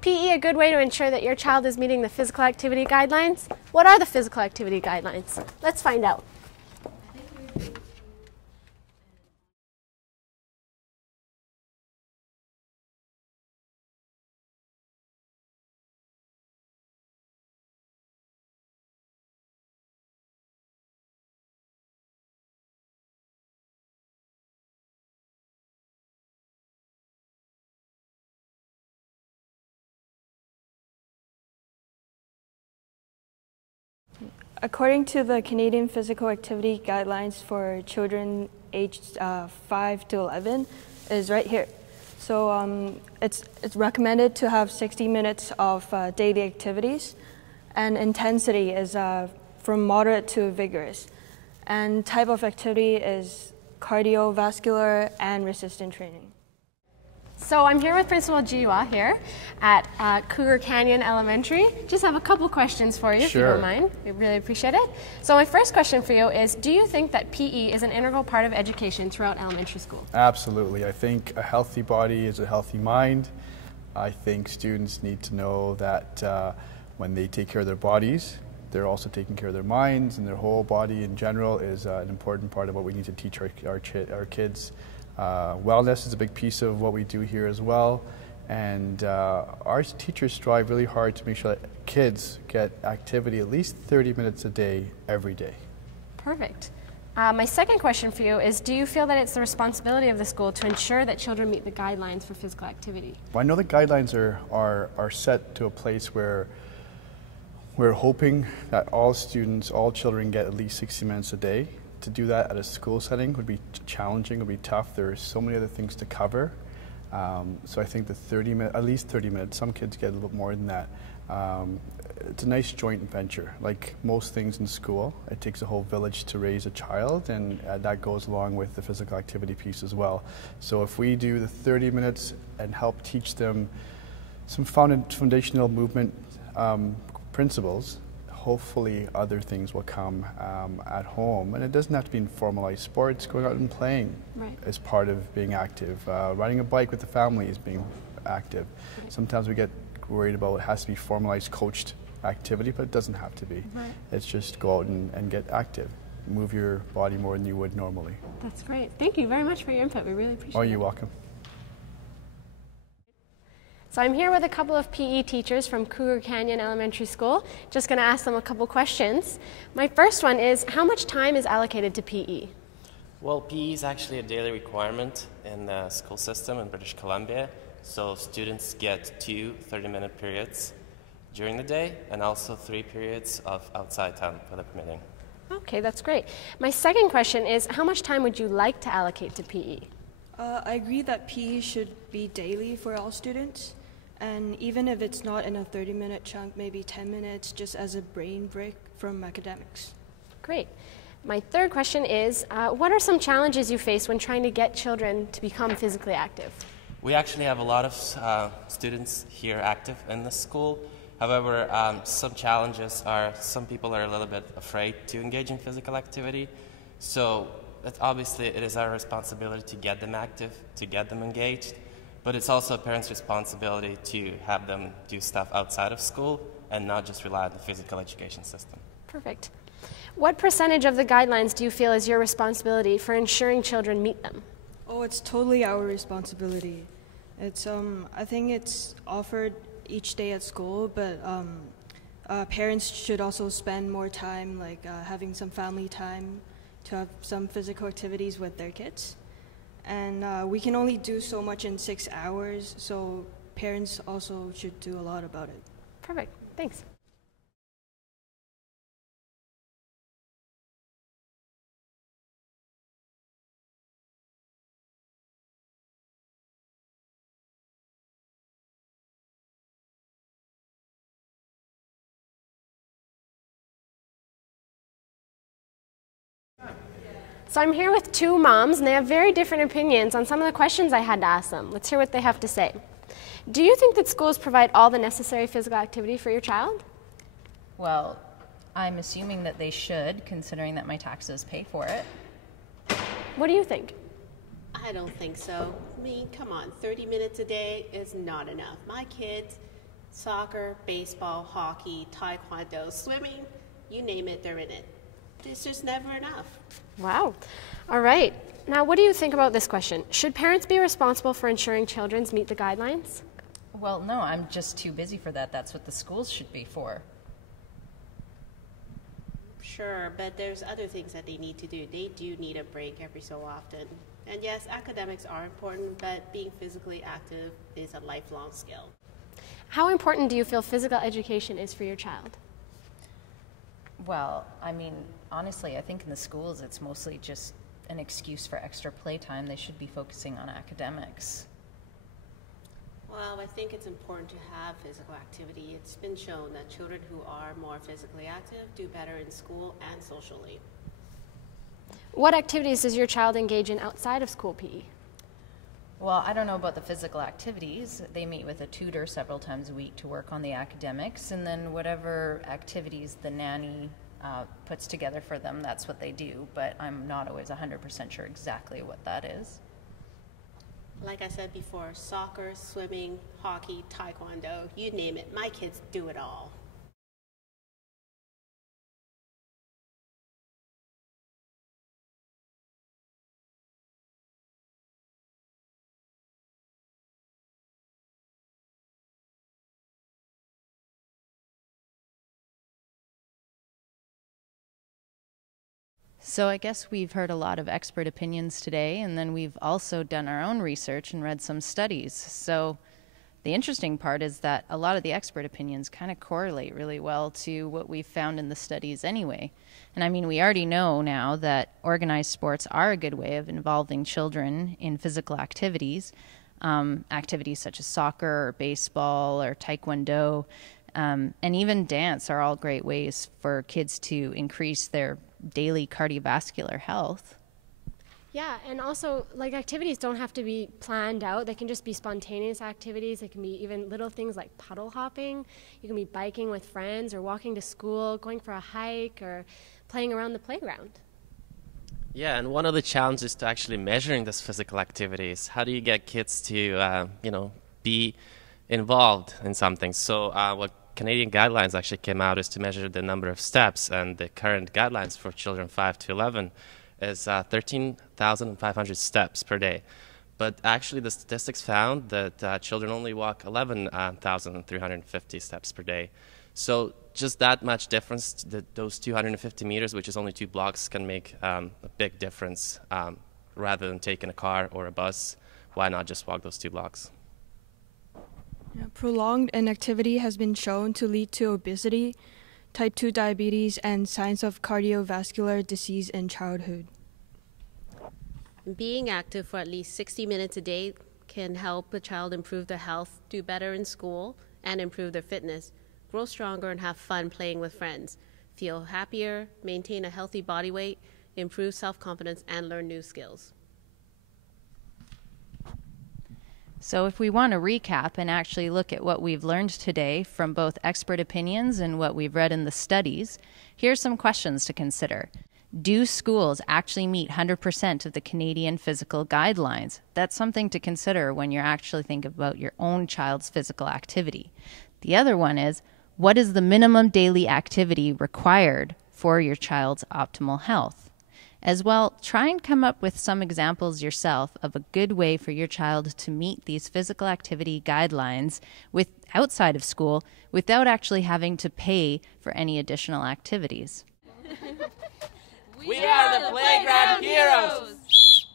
PE a good way to ensure that your child is meeting the physical activity guidelines? What are the physical activity guidelines? Let's find out. According to the Canadian Physical Activity Guidelines for children aged 5 to 11, is right here. So it's recommended to have 60 minutes of daily activities, and intensity is from moderate to vigorous. And type of activity is cardiovascular and resistant training. So I'm here with Principal Jiwa here at Cougar Canyon Elementary. Just have a couple questions for you, if you don't mind. We really appreciate it. So my first question for you is, do you think that PE is an integral part of education throughout elementary school? Absolutely. I think a healthy body is a healthy mind. I think students need to know that when they take care of their bodies, they're also taking care of their minds, and their whole body in general is an important part of what we need to teach our kids. Wellness is a big piece of what we do here as well, and our teachers strive really hard to make sure that kids get activity at least 30 minutes a day, every day. Perfect. My second question for you is, do you feel that it's the responsibility of the school to ensure that children meet the guidelines for physical activity? Well, I know the guidelines are set to a place where we're hoping that all students, all children get at least 60 minutes a day. To do that at a school setting would be challenging, would be tough. There are so many other things to cover. So I think the at least 30 minutes, some kids get a little bit more than that. It's a nice joint venture. Like most things in school, it takes a whole village to raise a child, and that goes along with the physical activity piece as well. So if we do the 30 minutes and help teach them some foundational movement principles, hopefully other things will come at home. And it doesn't have to be in formalized sports. Going out and playing is part of being active. Riding a bike with the family is being active. Sometimes we get worried about it has to be formalized, coached activity, but it doesn't have to be. It's just go out and get active. Move your body more than you would normally. That's great. Thank you very much for your input. We really appreciate it. Oh, you're welcome. So I'm here with a couple of PE teachers from Cougar Canyon Elementary School. Just going to ask them a couple questions. My first one is, how much time is allocated to PE? Well, PE is actually a daily requirement in the school system in British Columbia. So students get 2 30-minute periods during the day and also 3 periods of outside time for the permitting. Okay, that's great. My second question is, how much time would you like to allocate to PE? I agree that PE should be daily for all students. And even if it's not in a 30-minute chunk, maybe 10 minutes just as a brain break from academics. Great. My third question is, what are some challenges you face when trying to get children to become physically active? We actually have a lot of students here active in the school. However, some challenges are some people are a little bit afraid to engage in physical activity. So obviously it is our responsibility to get them active, to get them engaged. But it's also a parent's responsibility to have them do stuff outside of school and not just rely on the physical education system. Perfect. What percentage of the guidelines do you feel is your responsibility for ensuring children meet them? Oh, it's totally our responsibility. It's I think it's offered each day at school, but parents should also spend more time, like having some family time to have some physical activities with their kids. And we can only do so much in 6 hours, so parents also should do a lot about it. Perfect. Thanks. So I'm here with 2 moms, and they have very different opinions on some of the questions I had to ask them. Let's hear what they have to say. Do you think that schools provide all the necessary physical activity for your child? Well, I'm assuming that they should, considering that my taxes pay for it. What do you think? I don't think so. I mean, come on, 30 minutes a day is not enough. My kids Soccer, baseball, hockey, taekwondo, swimming, you name it, they're in it. It's just never enough. Wow. All right. Now, what do you think about this question? Should parents be responsible for ensuring children meet the guidelines? Well, no, I'm just too busy for that. That's what the schools should be for. Sure, but there's other things that they need to do. They do need a break every so often. And yes, academics are important, but being physically active is a lifelong skill. How important do you feel physical education is for your child? Well, I mean, honestly, I think in the schools it's mostly just an excuse for extra playtime. They should be focusing on academics. Well, I think it's important to have physical activity. It's been shown that children who are more physically active do better in school and socially. What activities does your child engage in outside of school PE? Well, I don't know about the physical activities. They meet with a tutor several times a week to work on the academics, and then whatever activities the nanny puts together for them, that's what they do, but I'm not always 100% sure exactly what that is. Like I said before, soccer, swimming, hockey, taekwondo, you name it, my kids do it all. So I guess we've heard a lot of expert opinions today, and then we've also done our own research and read some studies. So the interesting part is that a lot of the expert opinions kind of correlate really well to what we've found in the studies anyway. And I mean, we already know now that organized sports are a good way of involving children in physical activities, activities such as soccer or baseball or taekwondo, and even dance are all great ways for kids to increase their daily cardiovascular health. Yeah, and also, like, activities don't have to be planned out. They can just be spontaneous activities. They can be even little things like puddle hopping. You can be biking with friends or walking to school, going for a hike, or playing around the playground. Yeah, and one of the challenges to actually measuring this physical activity is how do you get kids to, be involved in something? So what Canadian guidelines actually came out is to measure the number of steps, and the current guidelines for children 5 to 11 is 13,500 steps per day. But actually the statistics found that children only walk 11,350 steps per day. So just that much difference, those 250 meters, which is only 2 blocks, can make a big difference. Rather than taking a car or a bus, why not just walk those 2 blocks? Yeah, prolonged inactivity has been shown to lead to obesity, type 2 diabetes, and signs of cardiovascular disease in childhood. Being active for at least 60 minutes a day can help a child improve their health, do better in school, and improve their fitness, grow stronger, and have fun playing with friends, feel happier, maintain a healthy body weight, improve self-confidence, and learn new skills. So if we want to recap and actually look at what we've learned today from both expert opinions and what we've read in the studies, here's some questions to consider. Do schools actually meet 100% of the Canadian physical guidelines? That's something to consider when you're actually thinking about your own child's physical activity. The other one is, what is the minimum daily activity required for your child's optimal health? As well, try and come up with some examples yourself of a good way for your child to meet these physical activity guidelines outside of school without actually having to pay for any additional activities. We are the Playground Heroes!